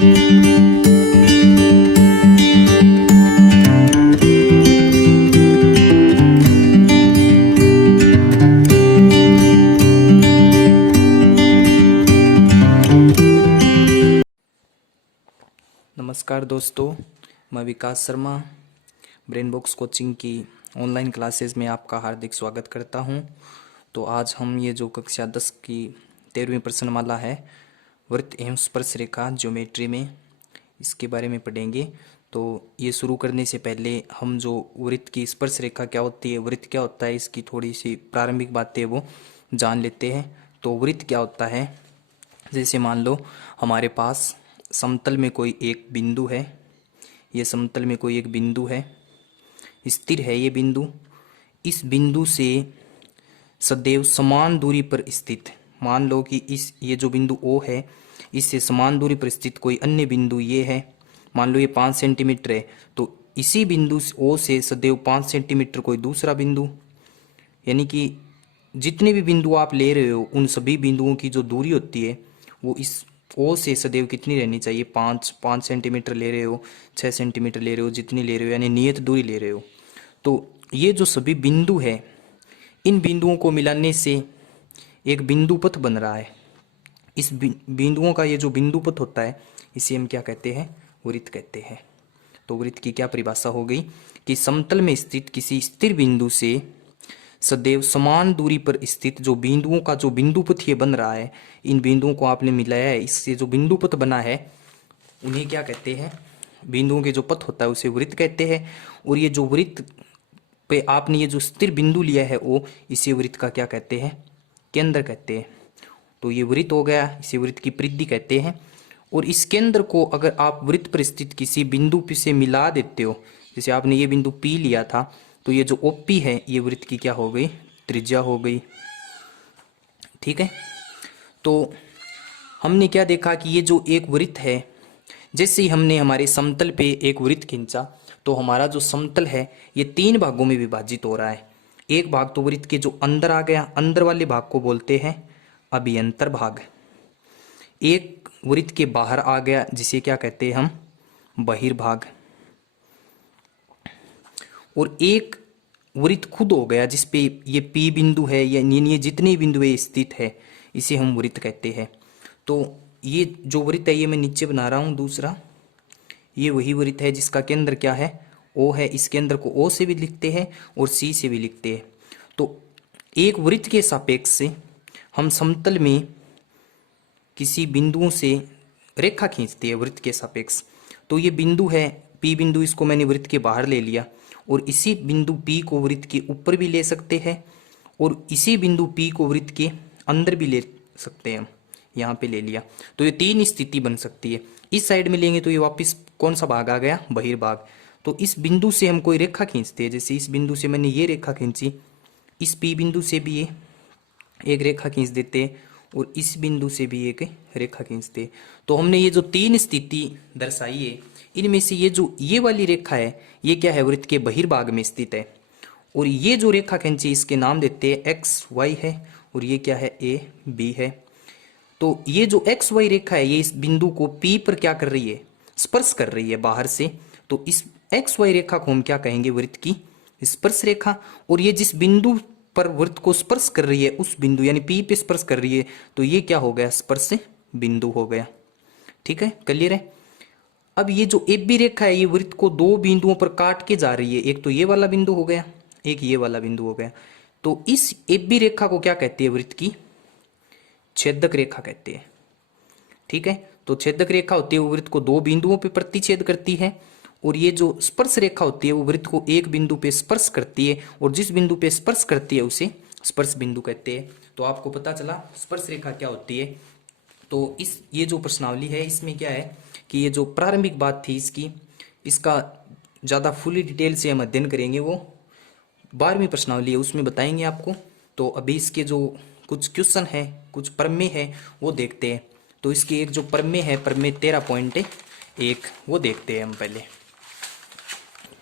नमस्कार दोस्तों, मैं विकास शर्मा ब्रेन बॉक्स कोचिंग की ऑनलाइन क्लासेस में आपका हार्दिक स्वागत करता हूं। तो आज हम ये जो कक्षा 10 की 13वीं प्रश्नमाला है वृत्त एवं स्पर्श रेखा ज्योमेट्री में, इसके बारे में पढ़ेंगे। तो ये शुरू करने से पहले हम जो वृत्त की स्पर्श रेखा क्या होती है, वृत्त क्या होता है, इसकी थोड़ी सी प्रारंभिक बातें वो जान लेते हैं। तो वृत्त क्या होता है, जैसे मान लो हमारे पास समतल में कोई एक बिंदु है, ये समतल में कोई एक बिंदु है, स्थिर है ये बिंदु। इस बिंदु से सदैव समान दूरी पर स्थित, मान लो कि ये जो बिंदु O है, इससे समान दूरी पर स्थित कोई अन्य बिंदु ये है, मान लो ये 5 सेंटीमीटर है, तो इसी बिंदु O से सदैव 5 सेंटीमीटर कोई दूसरा बिंदु, यानी कि जितने भी बिंदु आप ले रहे हो उन सभी बिंदुओं की जो दूरी होती है वो इस O से सदैव कितनी रहनी चाहिए, 5 सेंटीमीटर ले रहे हो, 6 सेंटीमीटर ले रहे हो, जितनी ले रहे हो, यानी नियत दूरी ले रहे हो। तो ये जो सभी बिंदु है, इन बिंदुओं को मिलाने से एक बिंदु पथ बन रहा है। इस बिंदुओं का ये जो बिंदु पथ होता है इसे हम क्या कहते हैं, वृत्त कहते हैं। तो वृत्त की क्या परिभाषा हो गई कि समतल में स्थित किसी स्थिर बिंदु से सदैव समान दूरी पर स्थित जो बिंदुओं का जो बिंदु पथ ये बन रहा है, इन बिंदुओं को आपने मिलाया है, इससे जो बिंदु पथ बना है उन्हें क्या कहते हैं, बिंदुओं के जो पथ होता है उसे वृत्त कहते हैं। और ये जो वृत्त पे आपने ये जो स्थिर बिंदु लिया है वो, इसे वृत्त का क्या कहते हैं, केंद्र कहते हैं। तो ये वृत्त हो गया, इसे वृत्त की परिधि कहते हैं। और इस केंद्र को अगर आप वृत्त पर स्थित किसी बिंदु से मिला देते हो, जैसे आपने ये बिंदु P लिया था, तो ये जो OP है ये वृत्त की क्या हो गई, त्रिज्या हो गई। ठीक है, तो हमने क्या देखा कि ये जो एक वृत्त है, जैसे ही हमने हमारे समतल पे एक वृत्त खींचा तो हमारा जो समतल है ये 3 भागों में विभाजित हो रहा है। एक भाग तो वृत्त के जो अंदर आ गया, अंदर वाले भाग को बोलते हैं अभ्यंतर भाग। एक वृत्त के बाहर आ गया जिसे क्या कहते हैं हम, बहिर्भाग। और एक वृत्त खुद हो गया जिस पे ये P बिंदु है, या ये जितने बिंदु है स्थित है, इसे हम वृत्त कहते हैं। तो ये जो वृत्त है ये मैं नीचे बना रहा हूँ दूसरा, ये वही वृत्त है जिसका केंद्र क्या है, O है। इस केंद्र को O से भी लिखते हैं और C से भी लिखते हैं। तो एक वृत्त के सापेक्ष से हम समतल में किसी बिंदुओं से रेखा खींचते हैं वृत्त के सापेक्ष। तो ये बिंदु है P बिंदु, इसको मैंने वृत्त के बाहर ले लिया, और इसी बिंदु P को वृत्त के ऊपर भी ले सकते हैं, और इसी बिंदु P को वृत्त के अंदर भी ले सकते हैं। हम यहाँ पे ले लिया तो ये 3 स्थिति बन सकती है। इस साइड में लेंगे तो ये वापस कौन सा भाग आ गया, बहिर्भाग। तो इस बिंदु से हम कोई रेखा खींचते हैं, जैसे इस बिंदु से मैंने ये रेखा खींची, इस P बिंदु से भी ये एक रेखा खींच देते हैं, और इस बिंदु से भी एक रेखा खींचते हैं। तो हमने ये जो 3 स्थिति दर्शाई है, इनमें से ये जो ये वाली रेखा है ये क्या है, वृत्त के बहिर्भाग में स्थित है। और ये जो रेखा खींची इसके नाम देते हैं XY है, और ये क्या है, AB है। तो ये जो XY रेखा है ये इस बिंदु को P पर क्या कर रही है, स्पर्श कर रही है बाहर से। तो इस XY रेखा को हम क्या कहेंगे, वृत्त की स्पर्श रेखा। और ये जिस बिंदु पर वृत्त को स्पर्श कर रही है उस बिंदु यानी P पे स्पर्श कर रही है, तो ये क्या हो गया, स्पर्श बिंदु हो गया। ठीक है, क्लियर है। अब ये जो AB रेखा है ये वृत्त को 2 बिंदुओं पर काट के जा रही है, एक तो ये वाला बिंदु हो गया, एक ये वाला बिंदु हो गया। तो इस AB रेखा को क्या कहते हैं, वृत्त की छेदक रेखा कहते हैं। ठीक है, तो छेदक रेखा होती है वो वृत्त को 2 बिंदुओं पर प्रतिच्छेद करती है, और ये जो स्पर्श रेखा होती है वो वृत्त को एक बिंदु पे स्पर्श करती है, और जिस बिंदु पे स्पर्श करती है उसे स्पर्श बिंदु कहते हैं। तो आपको पता चला स्पर्श रेखा क्या होती है। तो ये जो प्रश्नावली है इसमें क्या है कि ये जो प्रारंभिक बात थी इसका ज़्यादा फुली डिटेल से हम अध्ययन करेंगे, वो 12वीं प्रश्नावली है उसमें बताएंगे आपको। तो अभी इसके जो कुछ क्वेश्चन है, कुछ प्रमेय है वो देखते हैं। तो इसकी एक जो प्रमेय है, प्रमेय 13.1 वो देखते हैं हम पहले।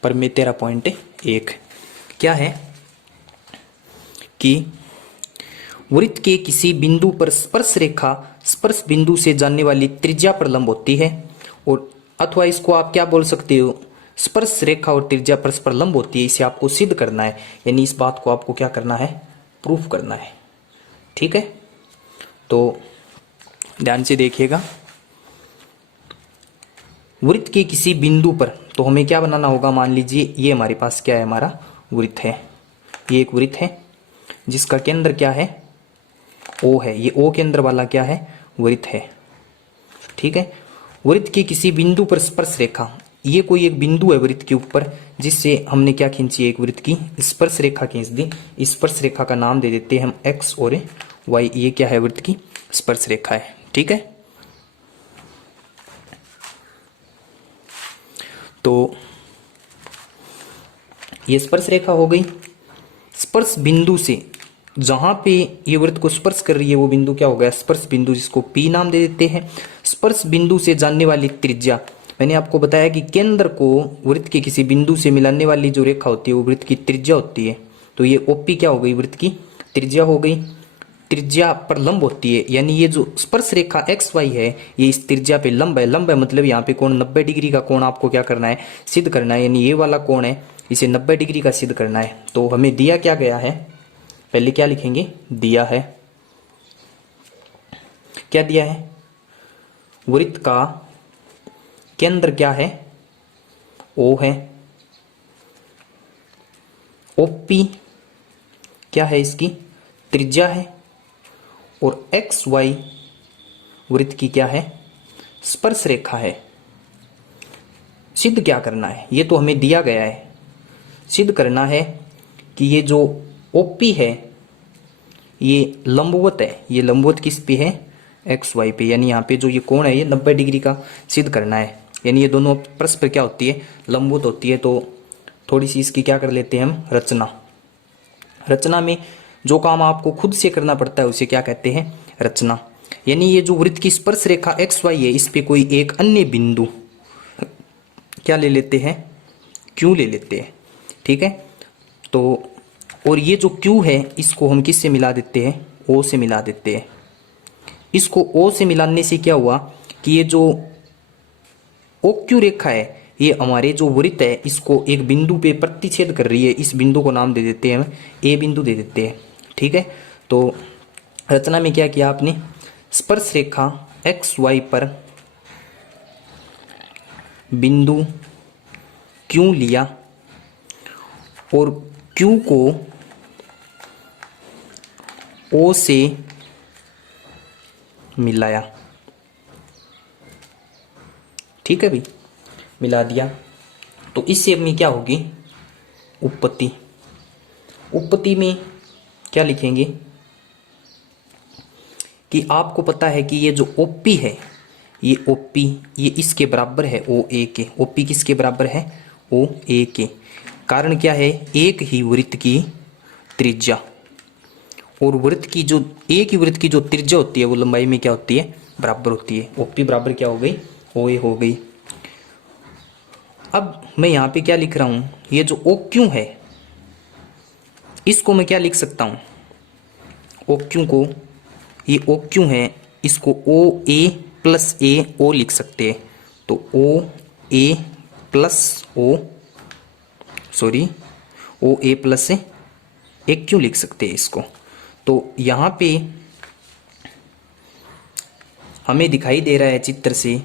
प्रमेय 13.1 क्या है कि वृत्त के किसी बिंदु पर स्पर्श रेखा स्पर्श बिंदु से जाने वाली त्रिज्या पर लंब होती है, और अथवा इसको आप क्या बोल सकते हो, स्पर्श रेखा और त्रिज्या परस्पर लंब होती है, इसे आपको सिद्ध करना है, यानी इस बात को आपको क्या करना है, प्रूफ करना है। ठीक है, तो ध्यान से देखिएगा। वृत्त के किसी बिंदु पर तो हमें क्या बनाना होगा, मान लीजिए ये हमारे पास क्या है, हमारा वृत्त है, ये एक वृत्त है जिसका केंद्र क्या है, ओ है, ये ओ केंद्र वाला क्या है, वृत्त है। ठीक है, वृत्त के किसी बिंदु पर स्पर्श रेखा, ये कोई एक बिंदु है वृत्त के ऊपर जिससे हमने क्या खींची है, एक वृत्त की स्पर्श रेखा खींच दी। इस स्पर्श रेखा का नाम दे देते हैं हम एक्स और वाई, ये क्या है, वृत्त की स्पर्श रेखा है। ठीक है, तो ये स्पर्श रेखा हो गई। स्पर्श बिंदु से जहां पे ये वृत्त को स्पर्श कर रही है वो बिंदु क्या हो गया, स्पर्श बिंदु, जिसको पी नाम दे देते हैं। स्पर्श बिंदु से जानने वाली त्रिज्या, मैंने आपको बताया कि केंद्र को वृत्त के किसी बिंदु से मिलाने वाली जो रेखा होती है वो वृत्त की त्रिज्या होती है। तो ये ओपी क्या हो गई, वृत्त की त्रिज्या हो गई। त्रिज्या पर लंब होती है, यानी ये जो स्पर्श रेखा एक्स वाई है ये इस त्रिज्या पे लंब है। लंब है मतलब यहाँ पे कोण 90 डिग्री का कोण आपको क्या करना है, सिद्ध करना है, यानी ये वाला कोण है इसे 90 डिग्री का सिद्ध करना है। तो हमें दिया क्या गया है, पहले क्या लिखेंगे, दिया है, क्या दिया है, वृत्त का केंद्र क्या है, ओ है, ओपी क्या है, इसकी त्रिज्या है, और एक्स वाई वृत्त की क्या है, स्पर्श रेखा है। सिद्ध क्या करना है, ये तो हमें दिया गया है, सिद्ध करना है कि ये जो ओपी है ये लंबवत है, ये लंबवत किस पे है, एक्स वाई पे, यानी यहाँ पे जो ये कोण है ये 90 डिग्री का सिद्ध करना है, यानी ये दोनों परस्पर क्या होती है, लंबवत होती है। तो थोड़ी सी इसकी क्या कर लेते हैं हम, रचना। रचना में जो काम आपको खुद से करना पड़ता है उसे क्या कहते हैं, रचना। यानी ये जो वृत्त की स्पर्श रेखा एक्स वाई है इस पे कोई एक अन्य बिंदु क्या ले लेते हैं, क्यू ले लेते हैं। ठीक है, तो और ये जो क्यू है इसको हम किससे मिला देते हैं, ओ से मिला देते हैं। इसको ओ से मिलाने से क्या हुआ कि ये जो ओ क्यू रेखा है ये हमारे जो वृत्त है इसको एक बिंदु पे प्रतिच्छेद कर रही है, इस बिंदु को नाम दे देते हैं हम ए बिंदु दे देते हैं। ठीक है, तो रचना में क्या किया आपने, स्पर्श रेखा एक्स वाई पर बिंदु क्यू लिया और क्यू को ओ से मिलाया। ठीक है भाई, मिला दिया। तो इससे में क्या होगी, उत्पत्ति। उत्पत्ति में क्या लिखेंगे कि आपको पता है कि ये जो ओपी है ये ओपी ये इसके बराबर है ओ ए के। ओपी किसके बराबर है, ओ ए के। कारण क्या है, एक ही वृत्त की त्रिज्या, और वृत्त की जो एक ही वृत्त की जो त्रिज्या होती है वो लंबाई में क्या होती है, बराबर होती है। ओपी बराबर क्या हो गई, ओ ए हो गई। अब मैं यहाँ पे क्या लिख रहा हूं, ये जो ओ क्यू है इसको मैं क्या लिख सकता हूं, ओ क्यू को, ये ओ क्यू है इसको ओ ए प्लस ए ओ लिख सकते हैं। तो ओ ए प्लस ओ, सॉरी ओ ए प्लस ए क्यू लिख सकते हैं इसको। तो यहाँ पे हमें दिखाई दे रहा है चित्र से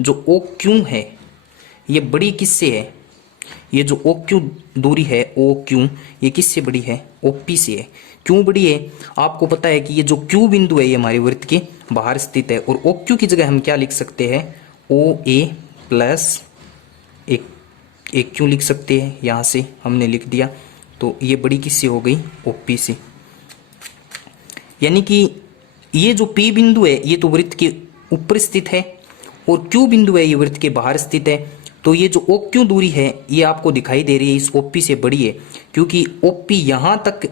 जो ओ क्यू है ये बड़ी किससे है, ये जो ओ क्यू दूरी है ओ क्यू ये किससे बड़ी है, ओ पी से है। क्यों बड़ी है, आपको पता है कि ये जो क्यू बिंदु है ये हमारे वृत्त के बाहर स्थित है, और ओ क्यू की जगह हम क्या लिख सकते हैं, ओ ए प्लस एक क्यू लिख सकते हैं। यहाँ से हमने लिख दिया, तो ये बड़ी किससे हो गई, ओ पी से। यानी कि ये जो पी बिंदु है ये तो वृत्त के ऊपर स्थित है और क्यू बिंदु है ये वृत्त के बाहर स्थित है। तो ये जो ओ क्यू दूरी है ये आपको दिखाई दे रही है इस ओपी से बड़ी है, क्योंकि ओपी यहाँ तक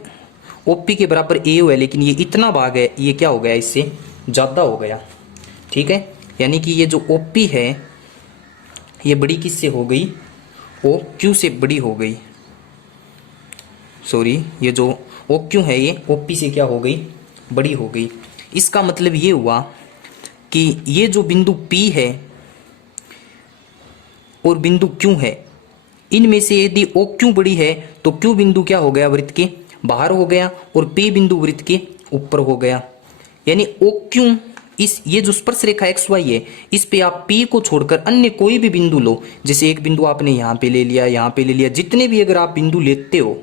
ओपी के बराबर ए है, लेकिन ये इतना भाग है ये क्या हो गया, इससे ज़्यादा हो गया। ठीक है, यानी कि ये जो ओपी है ये बड़ी किससे हो गई, ओ क्यू से बड़ी हो गई। सॉरी, ये जो ओ क्यू है ये ओपी से क्या हो गई, बड़ी हो गई। इसका मतलब ये हुआ कि ये जो बिंदु P है और बिंदु Q है, इनमें से यदि O Q बड़ी है तो Q बिंदु क्या हो गया, वृत्त के बाहर हो गया, और P बिंदु वृत्त के ऊपर हो गया। यानी O Q, इस ये जो स्पर्श रेखा एक्स वाई है, इस पे आप P को छोड़कर अन्य कोई भी बिंदु लो, जैसे एक बिंदु आपने यहाँ पे ले लिया, यहाँ पे ले लिया, जितने भी अगर आप बिंदु लेते हो,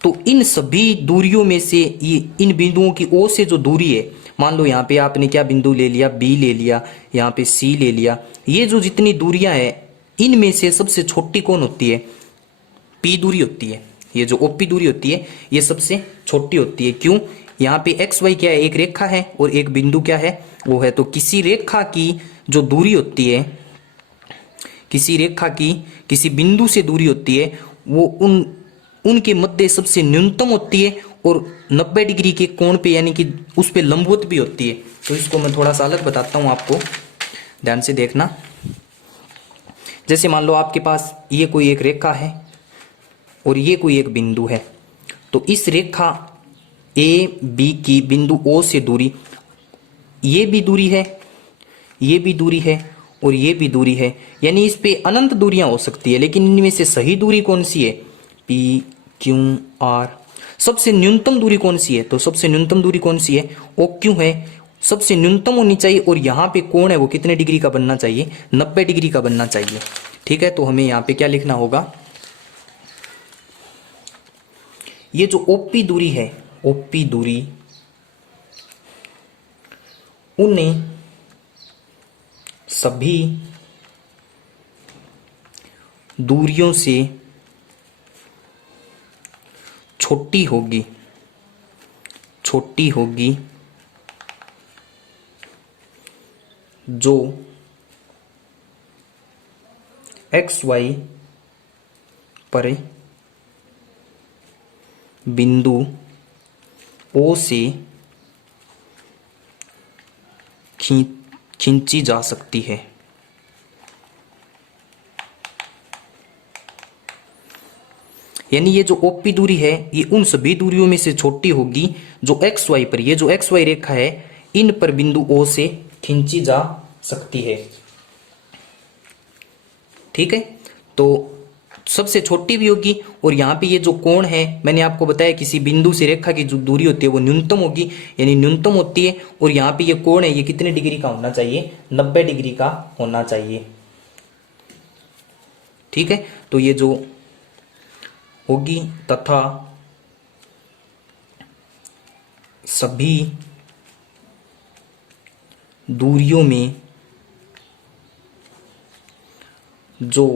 तो इन सभी दूरियों में से ये इन बिंदुओं की O से जो दूरी है, मान लो यहाँ पे आपने क्या बिंदु ले लिया, B ले लिया, यहाँ पे C ले लिया, ये जो जितनी दूरियां हैं, इनमें से सबसे छोटी कौन होती है, P दूरी होती है। ये जो OP दूरी होती है ये सबसे छोटी होती है। क्यों, यहाँ पे एक्स वाई क्या है, एक रेखा है और एक बिंदु क्या है, वो है। तो किसी रेखा की जो दूरी होती है, किसी रेखा की किसी बिंदु से दूरी होती है, वो उनके मध्य सबसे न्यूनतम होती है और 90 डिग्री के कोण पे, यानी कि उस पे लंबवत भी होती है। तो इसको मैं थोड़ा सा अलग बताता हूँ आपको, ध्यान से देखना। जैसे मान लो आपके पास ये कोई एक रेखा है और ये कोई एक बिंदु है, तो इस रेखा ए बी की बिंदु ओ से दूरी, ये भी दूरी है, ये भी दूरी है और ये भी दूरी है, यानी इस पे अनंत दूरियां हो सकती है, लेकिन इनमें से सही दूरी कौन सी है, पी क्यू आर। सबसे न्यूनतम दूरी कौन सी है, तो सबसे न्यूनतम दूरी कौन सी है, ओ क्यू है, सबसे न्यूनतम होनी चाहिए। और यहाँ पे कोण है वो कितने डिग्री का बनना चाहिए, 90 डिग्री का बनना चाहिए। ठीक है, तो हमें यहाँ पे क्या लिखना होगा, ये जो ओपी दूरी है, ओपी दूरी उन्हें सभी दूरियों से छोटी होगी, छोटी होगी जो एक्स वाई पर बिंदु O से खींची जा सकती है। यानी ये जो OP दूरी है ये उन सभी दूरियों में से छोटी होगी जो XY पर, ये जो XY रेखा है इन पर बिंदु O से खींची जा सकती है। ठीक है, तो सबसे छोटी भी होगी, और यहाँ पे ये जो कोण है मैंने आपको बताया किसी बिंदु से रेखा की जो दूरी होती है वो न्यूनतम होगी, यानी न्यूनतम होती है। और यहाँ पे ये कोण है ये कितने डिग्री का होना चाहिए, 90 डिग्री का होना चाहिए। ठीक है, तो ये जो होगी तथा सभी दूरियों में जो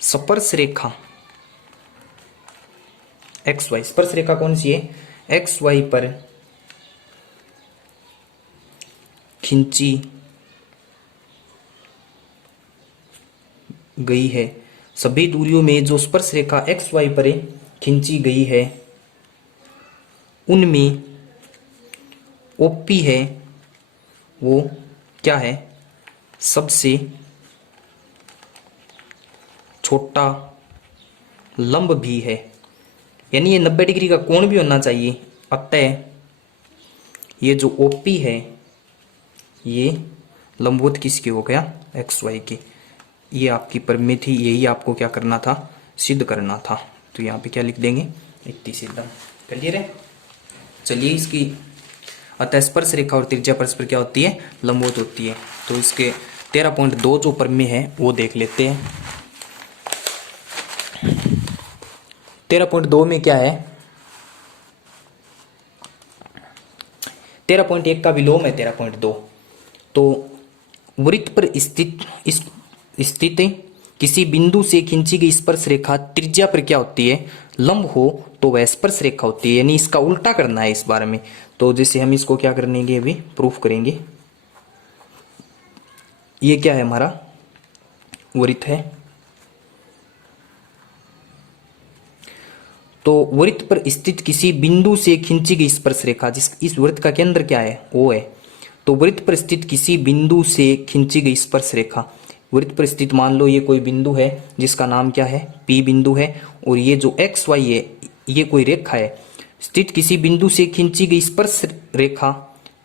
स्पर्श रेखा एक्स वाई, स्पर्श रेखा कौन सी है, एक्स वाई पर खींची गई है, सभी दूरियों में जो स्पर्श रेखा एक्स वाई पर खींची गई है उनमें ओपी है वो क्या है, सबसे छोटा लंब भी है। यानी ये 90 डिग्री का कोण भी होना चाहिए। अतः ये जो ओपी है ये लंबवत किसके हो गया, एक्स वाई के। ये आपकी परिमिति थी, यही आपको क्या करना था, सिद्ध करना था। तो यहाँ पे क्या लिख देंगे, इतनी सिद्ध। क्लियर है। चलिए इसकी अतः स्पर्श रेखा और त्रिज्या परस्पर क्या होती है, लंबवत होती है। तो इसके 13.2 जो प्रमेय है वो देख लेते हैं। 13.2 में क्या है, 13.1 का विलोम है 13.2। तो वृत्त पर स्थित किसी बिंदु से खींची गई स्पर्श रेखा त्रिज्या पर क्या होती है, लंब हो तो वह स्पर्श रेखा होती है। यानी इसका उल्टा करना है इस बारे में। तो जैसे हम इसको क्या करेंगे, अभी प्रूफ करेंगे। ये क्या है, हमारा वृत्त है। तो वृत्त पर स्थित किसी बिंदु से खींची गई स्पर्श रेखा, इस वृत्त का केंद्र क्या है, O है। तो वृत्त पर स्थित किसी बिंदु से खींची गई स्पर्श रेखा, वृत्त पर स्थित मान लो ये कोई बिंदु है जिसका नाम क्या है, P बिंदु है, और ये जो एक्स वाई है ये कोई रेखा है। स्थित किसी बिंदु से खींची गई स्पर्श रेखा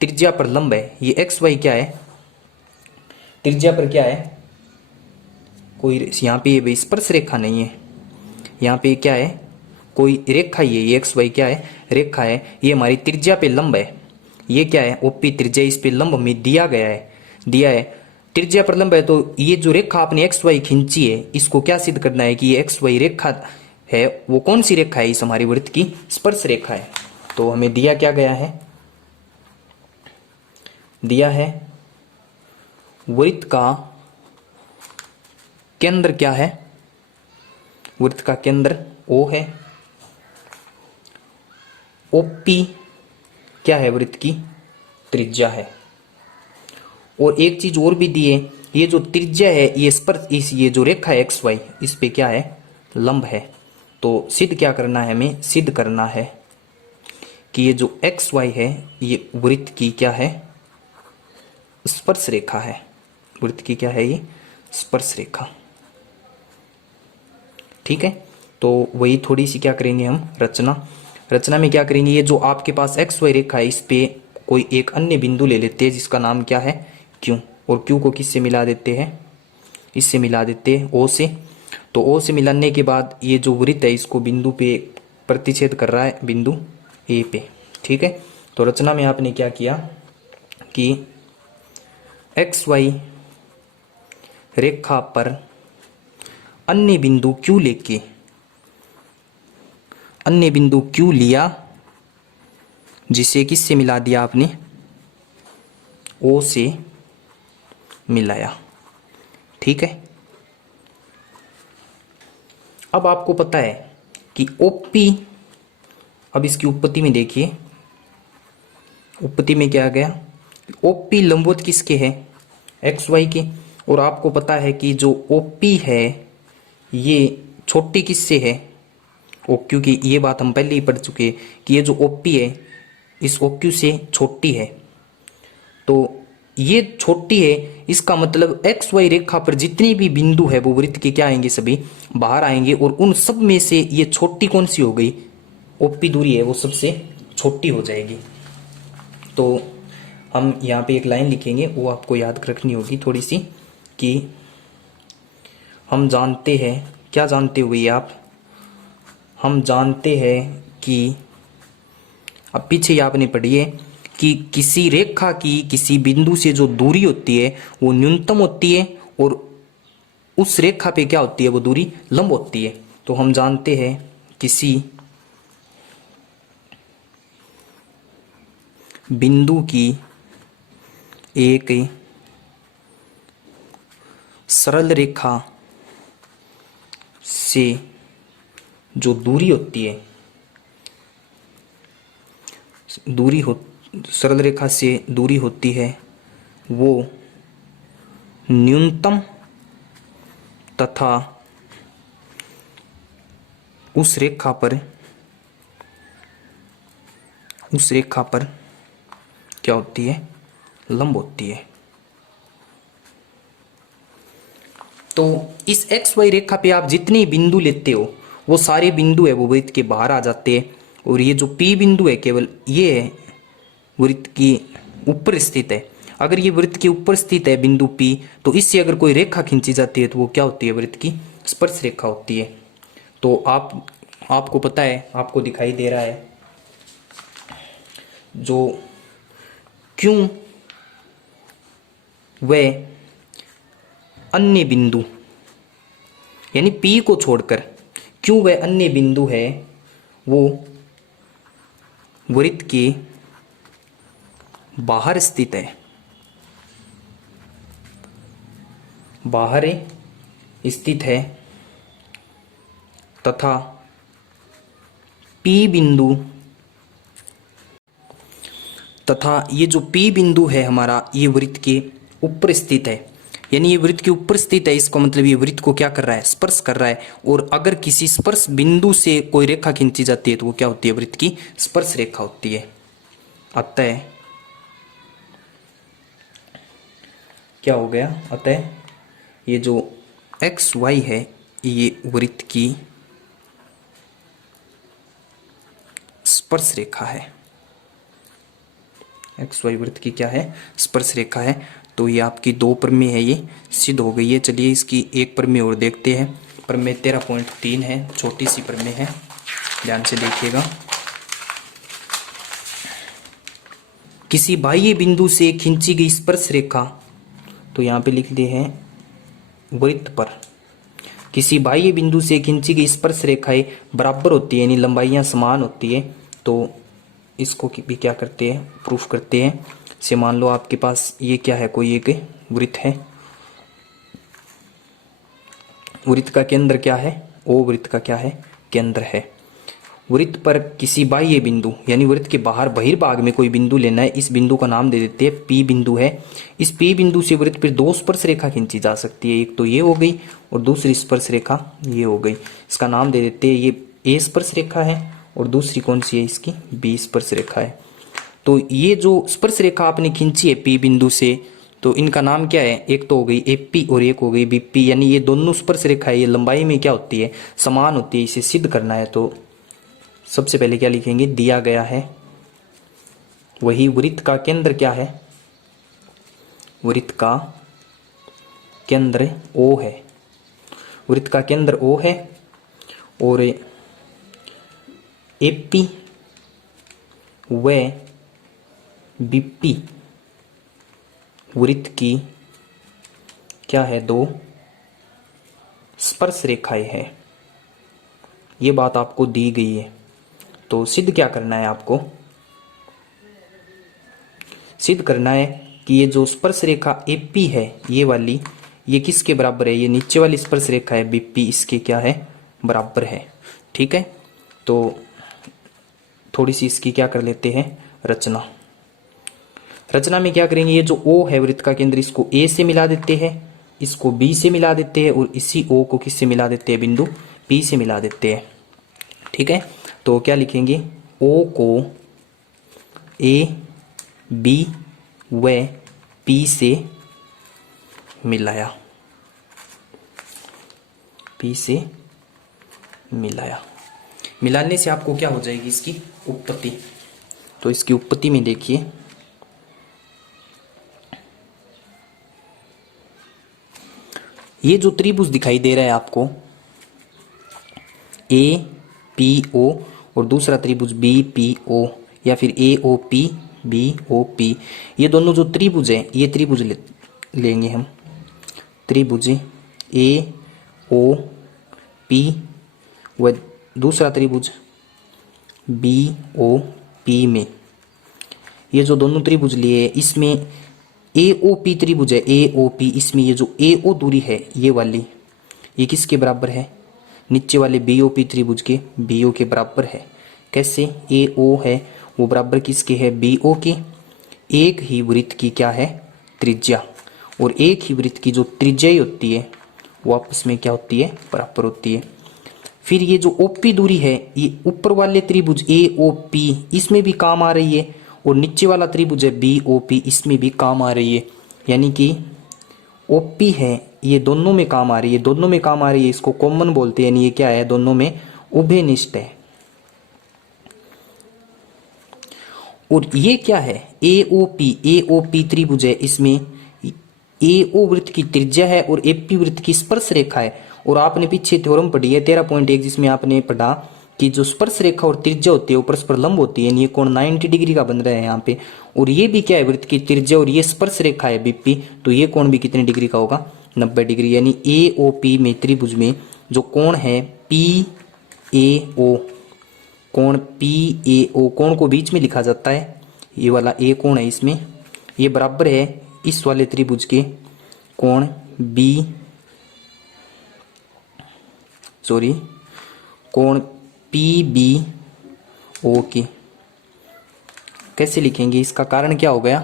त्रिज्या पर लंब है। ये एक्स वाई क्या है, त्रिज्या पर क्या है, कोई यहाँ पे ये स्पर्श रेखा नहीं है, यहाँ पे क्या है, कोई रेखा ही है, ये एक्स वाई क्या है, रेखा है, ये हमारी त्रिज्या पे लंब है, ये क्या है ओपी त्रिज्या, इस पे लंब हमें दिया गया है, दिया है त्रिज्या पर लंब है। तो ये जो रेखा आपने एक्स वाई खींची है, इसको क्या सिद्ध करना है कि ये एक्स वाई रेखा है, वो कौन सी रेखा है, इस हमारी वृत्त की स्पर्श रेखा है। तो हमें दिया क्या गया है, दिया है वृत्त का केंद्र क्या है, वृत्त का केंद्र O है, OP क्या है, वृत्त की त्रिज्या है। और एक चीज और भी दी है, ये जो त्रिज्या है ये स्पर्श, इस ये जो रेखा है एक्स वाई, इस पे क्या है, लंब है। तो सिद्ध क्या करना है, हमें सिद्ध करना है कि ये जो एक्स वाई है ये वृत्त की क्या है, स्पर्श रेखा है, वृत्त की क्या है, ये स्पर्श रेखा। ठीक है, तो वही थोड़ी सी क्या करेंगे हम, रचना, रचना में क्या करेंगे, ये जो आपके पास एक्स वाई रेखा है, इस पे कोई एक अन्य बिंदु ले लेते हैं जिसका नाम क्या है, क्यू, और क्यू को किससे मिला देते हैं, इससे मिला देते हैं ओ से। तो ओ से मिलाने के बाद ये जो वृत्त है इसको बिंदु पे प्रतिच्छेद कर रहा है, बिंदु ए पे। ठीक है, तो रचना में आपने क्या किया कि एक्स वाई रेखा पर अन्य बिंदु क्यू लेके, अन्य बिंदु क्यू लिया, जिसे किससे मिला दिया आपने, ओ से मिलाया। ठीक है, अब आपको पता है कि ओपी, अब इसकी उत्पत्ति में देखिए, उत्पत्ति में क्या आ गया, ओपी लंबवत किसके है, एक्स वाई के। और आपको पता है कि जो ओपी है ये छोटी किससे है, ओ क्यू की, ये बात हम पहले ही पढ़ चुके हैं कि ये जो ओपी है इस ओ क्यू से छोटी है। तो ये छोटी है, इसका मतलब एक्स वाई रेखा पर जितने भी बिंदु है वो वृत्त के क्या आएंगे, सभी बाहर आएंगे, और उन सब में से ये छोटी कौन सी हो गई, ओपी दूरी है वो सबसे छोटी हो जाएगी। तो हम यहाँ पे एक लाइन लिखेंगे, वो आपको याद रखनी होगी थोड़ी सी, कि हम जानते हैं, क्या जानते हुए आप, हम जानते हैं कि, अब पीछे ही आपने पढ़ी है कि किसी रेखा की किसी बिंदु से जो दूरी होती है वो न्यूनतम होती है, और उस रेखा पे क्या होती है, वो दूरी लंब होती है। तो हम जानते हैं किसी बिंदु की एक सरल रेखा से जो दूरी होती है, दूरी हो, सरल रेखा से दूरी होती है वो न्यूनतम तथा उस रेखा पर, उस रेखा पर क्या होती है, लंब होती है। तो इस एक्स वाई रेखा पे आप जितने बिंदु लेते हो वो सारे बिंदु है वो वृत्त के बाहर आ जाते हैं, और ये जो पी बिंदु है केवल ये है वृत्त की ऊपर स्थित है। अगर ये वृत्त के ऊपर स्थित है बिंदु पी, तो इससे अगर कोई रेखा खींची जाती है तो वो क्या होती है, वृत्त की स्पर्श रेखा होती है। तो आपको पता है, आपको दिखाई दे रहा है जो क्यों वे अन्य बिंदु, यानी P को छोड़कर क्यों वह अन्य बिंदु है वो वृत्त के बाहर स्थित है, बाहर स्थित है, तथा P बिंदु, तथा ये जो P बिंदु है हमारा ये वृत्त के ऊपर स्थित है। यानी ये वृत्त के ऊपर स्थित है, इसका मतलब ये वृत्त को क्या कर रहा है, स्पर्श कर रहा है। और अगर किसी स्पर्श बिंदु से कोई रेखा खींची जाती है तो वो क्या होती है, वृत्त की स्पर्श रेखा होती है। अतः क्या हो गया, अतः ये जो एक्स वाई है ये वृत्त की स्पर्श रेखा है, एक्स वाई वृत्त की क्या है, स्पर्श रेखा है। तो ये आपकी 2 प्रमेय है, ये सिद्ध हो गई है। चलिए इसकी एक प्रमेय और देखते हैं। प्रमेय 13.3 है, छोटी सी प्रमेय है, ध्यान से देखिएगा। किसी बाह्य बिंदु से खींची गई स्पर्श रेखा, तो यहाँ पे लिख दिए हैं वृत्त पर, किसी बाह्य बिंदु से खींची गई स्पर्श रेखाएं बराबर होती है, यानी लंबाइयां समान होती है। तो इसको भी क्या करते हैं, प्रूफ करते हैं। से मान लो आपके पास ये क्या है, कोई एक वृत्त है, वृत्त का केंद्र क्या है, ओ वृत्त का क्या है, केंद्र है। वृत्त पर किसी बाह्य बिंदु, यानी वृत्त के बाहर बहिर्भाग में कोई बिंदु लेना है। इस बिंदु का नाम दे देते हैं पी बिंदु है। इस पी बिंदु से वृत्त पर 2 स्पर्श रेखा खींची जा सकती है, एक तो ये हो गई और दूसरी स्पर्श रेखा ये हो गई। इसका नाम दे देते हैं, ये ए स्पर्श रेखा है और दूसरी कौन सी है, इसकी बी स्पर्श रेखा है। तो ये जो स्पर्श रेखा आपने खींची है पी बिंदु से, तो इनका नाम क्या है, एक तो हो गई एपी और एक हो गई बीपी, यानी ये दोनों स्पर्श रेखा है, ये लंबाई में क्या होती है, समान होती है। इसे सिद्ध करना है तो सबसे पहले क्या लिखेंगे, दिया गया है वही वृत्त का केंद्र क्या है, वृत्त का केंद्र ओ है, वृत्त का केंद्र ओ है और एपी व बीपी वृत्त की क्या है, 2 स्पर्श रेखाएं है। ये बात आपको दी गई है। तो सिद्ध क्या करना है, आपको सिद्ध करना है कि ये जो स्पर्श रेखा एपी है, ये वाली, ये किसके बराबर है, ये नीचे वाली स्पर्श रेखा है बीपी, इसके क्या है, बराबर है। ठीक है, तो थोड़ी सी इसकी क्या कर लेते हैं, रचना। रचना में क्या करेंगे, ये जो ओ है वृत्त का केंद्र, इसको ए से मिला देते हैं, इसको बी से मिला देते हैं और इसी ओ को किससे मिला देते हैं, बिंदु पी से मिला देते हैं। ठीक है, तो क्या लिखेंगे, ओ को ए बी व पी से मिलाया, पी से मिलाया। मिलाने से आपको क्या हो जाएगी, इसकी उत्पत्ति। तो इसकी उत्पत्ति में देखिए, ये जो त्रिभुज दिखाई दे रहा है आपको, ए पी ओ और दूसरा त्रिभुज बी पी ओ, या फिर A O P B O P, ये दोनों जो त्रिभुज है, ये त्रिभुज लेंगे हम, त्रिभुज ए ओ पी व दूसरा त्रिभुज बी ओ पी में, ये जो दोनों त्रिभुज लिए, इसमें ए ओ पी त्रिभुज है, ए ओ पी, इसमें ये जो ए ओ दूरी है ये वाली, ये किसके बराबर है, नीचे वाले बी ओ पी त्रिभुज के बी ओ के बराबर है। कैसे, ए ओ है वो बराबर किसके है, बी ओ के। एक ही वृत्त की क्या है, त्रिज्या, और एक ही वृत्त की जो त्रिज्या होती है वो आपस में क्या होती है, बराबर होती है। फिर ये जो ओपी दूरी है, ये ऊपर वाले त्रिभुज ए ओ पी, इसमें भी काम आ रही है, और नीचे वाला त्रिभुज है बी ओ पी, इसमें भी काम आ रही है। यानी कि ओपी है, ये दोनों में काम आ रही है, दोनों में काम आ रही है, इसको कॉमन बोलते हैं। यानी ये क्या है, दोनों में उभयनिष्ठ है। और ये क्या है, ए ओ पी त्रिभुज है, इसमें ए ओ वृत्त की त्रिज्या है और एपी वृत्त की स्पर्श रेखा है। और आपने पीछे थ्योरम पढ़ी है 13.1, जिसमें आपने पढ़ा कि जो स्पर्श रेखा और त्रिज्या होती है वो परस्पर लंब होती है। ये कोण 90 डिग्री का बन रहा है यहाँ पे, और ये भी क्या है, वृत्त की त्रिज्या और ये स्पर्श रेखा है बीपी, तो ये कोण भी कितने डिग्री का होगा, 90 डिग्री। यानी ए ओ पी में त्रिभुज में जो कोण है पी ए ओ, कोण पी ए ओ, कोण को बीच में लिखा जाता है, ये वाला ए कोण है, इसमें ये बराबर है इस वाले त्रिभुज के कोण कोण पी बी ओ की। कैसे लिखेंगे, इसका कारण क्या हो गया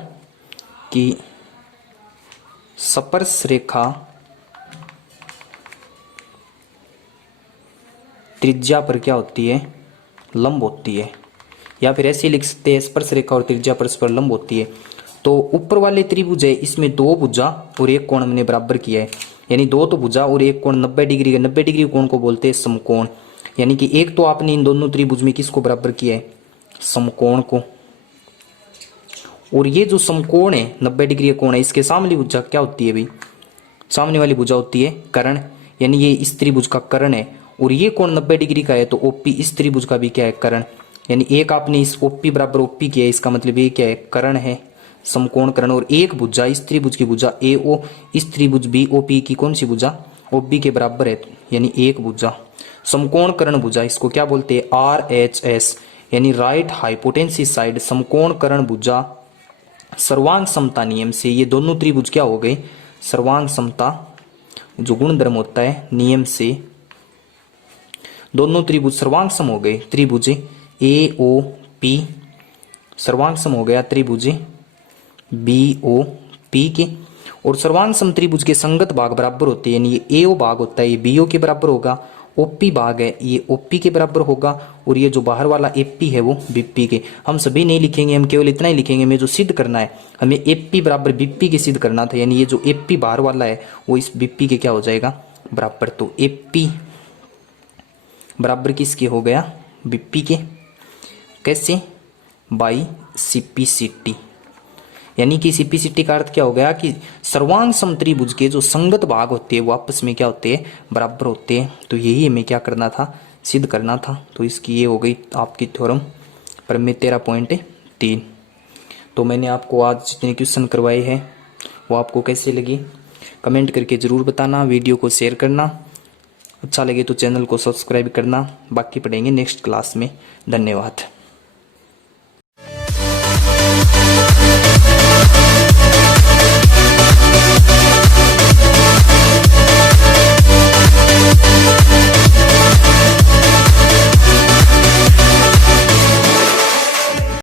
कि स्पर्श रेखा त्रिज्या पर क्या होती है, लंब होती है। या फिर ऐसे लिख सकते हैं, स्पर्श रेखा और त्रिज्या परस्पर लंब होती है। तो ऊपर वाले त्रिभुज है, इसमें 2 भुजा और एक कोण हमने बराबर किया है, यानी 2 तो भुजा और एक कोण 90 डिग्री का। 90 डिग्री कोण को बोलते हैं समकोण। यानी कि एक तो आपने इन दोनों त्रिभुज में किसको बराबर किया है, समकोण को, और ये जो समकोण है 90 डिग्री का कोण है, इसके सामने भुजा क्या होती है भाई, सामने वाली भुजा होती है कर्ण, यानी ये इस त्रिभुज का कर्ण है। और ये कोण 90 डिग्री का है तो ओपी इस त्रिभुज का भी क्या है, कर्ण। यानी एक आपने इस ओपी बराबर ओपी किया है, इसका मतलब ये क्या है, कर्ण है, समकोण कर्ण। और एक भुजा इस त्रिभुज की भुजा ए ओ इस त्रिभुज बी ओ पी की कौन सी भुजा, ओ बी के बराबर है, यानी एक भुजा समकोण कर्ण भुजा, इसको क्या बोलते हैं, आर एच एस, यानी राइट हाइपोटेन्सिस साइड समकोण कर्ण भुजा सर्वांग समता नियम से। ये दोनों त्रिभुज क्या हो गए, सर्वांग समता जो गुणधर्म होता है नियम से दोनों त्रिभुज सर्वांग सम हो गए। त्रिभुज ए ओ पी सर्वांग सम हो गया त्रिभुज बी ओ पी के। और सर्वांग सम त्रिभुज के संगत भाग बराबर होते हैं, यानी ये ए ओ भाग होता है ये बी ओ के बराबर होगा, ओपी भाग है ये ओपी के बराबर होगा, और ये जो बाहर वाला एपी है वो बीपी के। हम सभी नहीं लिखेंगे, हम केवल इतना ही लिखेंगे, हमें जो सिद्ध करना है हमें एपी बराबर बीपी के सिद्ध करना था, यानी ये जो एपी बाहर वाला है वो इस बीपी के क्या हो जाएगा, बराबर। तो एपी बराबर किसके हो गया, बीपी के। कैसे, बाई सीपीसीटी, यानी कि सीपीसीटी का अर्थ क्या हो गया कि सर्वांग समत्रिभुज के जो संगत भाग होते हैं वो आपस में क्या होते हैं, बराबर होते हैं। तो यही हमें क्या करना था, सिद्ध करना था। तो इसकी ये हो गई आपकी थ्योरम प्रमेय 13.3। तो मैंने आपको आज जितने क्वेश्चन करवाए हैं वो आपको कैसे लगी कमेंट करके ज़रूर बताना, वीडियो को शेयर करना, अच्छा लगे तो चैनल को सब्सक्राइब करना। बाकी पढ़ेंगे नेक्स्ट क्लास में। धन्यवाद।